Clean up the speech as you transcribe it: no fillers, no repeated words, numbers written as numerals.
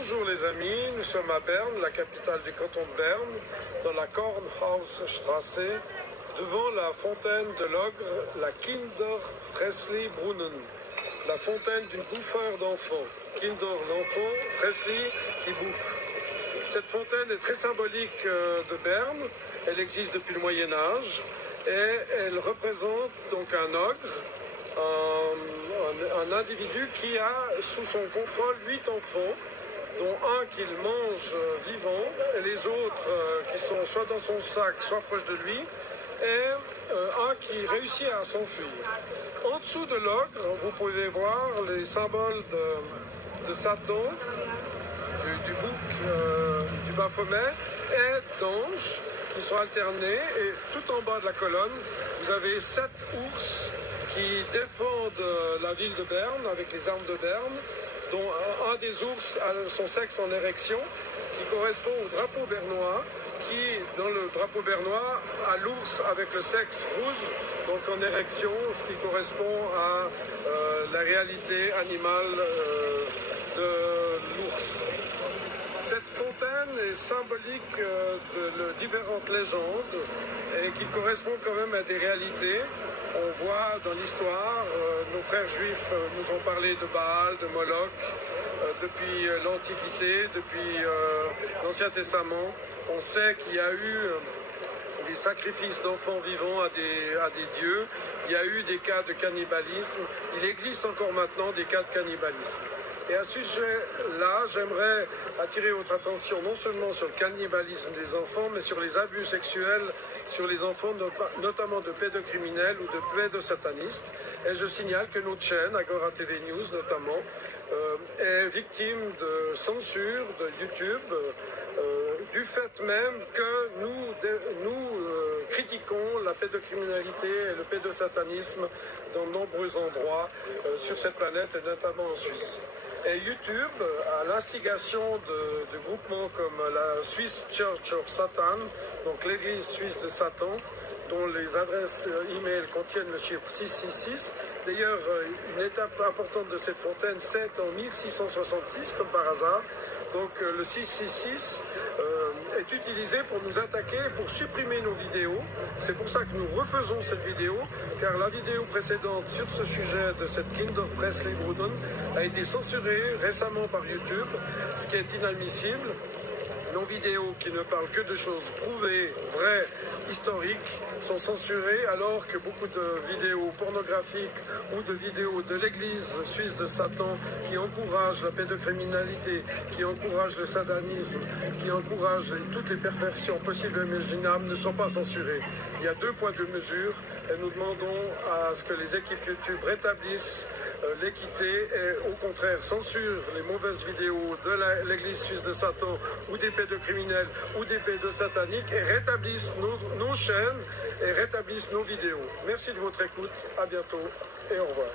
Bonjour les amis, nous sommes à Berne, la capitale du canton de Berne, dans la Kornhausstraße, devant la fontaine de l'ogre, la Kinderfressli-Brunnen, la fontaine du bouffeur d'enfants. Kinder l'enfant, Fressli qui bouffe. Cette fontaine est très symbolique de Berne, elle existe depuis le Moyen-Âge et elle représente donc un ogre, un individu qui a sous son contrôle 8 enfants, dont un qu'il mange vivant, et les autres qui sont soit dans son sac, soit proches de lui, et un qui réussit à s'enfuir. En dessous de l'ogre, vous pouvez voir les symboles de Satan, du bouc, du Baphomet, et d'anges qui sont alternés, et tout en bas de la colonne, vous avez 7 ours qui défendent la ville de Berne avec les armes de Berne, dont un des ours a son sexe en érection, qui correspond au drapeau bernois, qui, dans le drapeau bernois, a l'ours avec le sexe rouge, donc en érection, ce qui correspond à la réalité animale de l'ours. Cette fontaine est symbolique de différentes légendes et qui correspond quand même à des réalités. On voit dans l'histoire, nos frères juifs nous ont parlé de Baal, de Moloch, depuis l'Antiquité, depuis l'Ancien Testament. On sait qu'il y a eu des sacrifices d'enfants vivants à des dieux. Il y a eu des cas de cannibalisme. Il existe encore maintenant des cas de cannibalisme. Et à ce sujet-là, j'aimerais attirer votre attention non seulement sur le cannibalisme des enfants, mais sur les abus sexuels sur les enfants, notamment de pédocriminels ou de pédosatanistes. Et je signale que notre chaîne, Agora TV News notamment, est victime de censure de YouTube, du fait même que nous critiquons la pédocriminalité et le pédosatanisme dans de nombreux endroits sur cette planète et notamment en Suisse. Et YouTube, à l'instigation de groupements comme la Swiss Church of Satan, donc l'église suisse de Satan, dont les adresses e-mail contiennent le chiffre 666. D'ailleurs, une étape importante de cette fontaine, c'est en 1666, comme par hasard. Donc le 666 est utilisé pour nous attaquer, pour supprimer nos vidéos. C'est pour ça que nous refaisons cette vidéo, car la vidéo précédente sur ce sujet de cette Kinderfressli-Brunnen a été censurée récemment par YouTube, ce qui est inadmissible. Nos vidéos qui ne parlent que de choses prouvées, vraies, historiques, sont censurées, alors que beaucoup de vidéos pornographiques ou de vidéos de l'église suisse de Satan qui encouragent la pédocriminalité, qui encouragent le satanisme, qui encouragent toutes les perversions possibles et imaginables ne sont pas censurées. Il y a 2 poids 2 mesures et nous demandons à ce que les équipes YouTube rétablissent l'équité et au contraire censurent les mauvaises vidéos de l'église suisse de Satan ou des pédocriminels ou des pédosataniques et rétablissent nos chaînes et rétablissent nos vidéos. Merci de votre écoute, à bientôt et au revoir.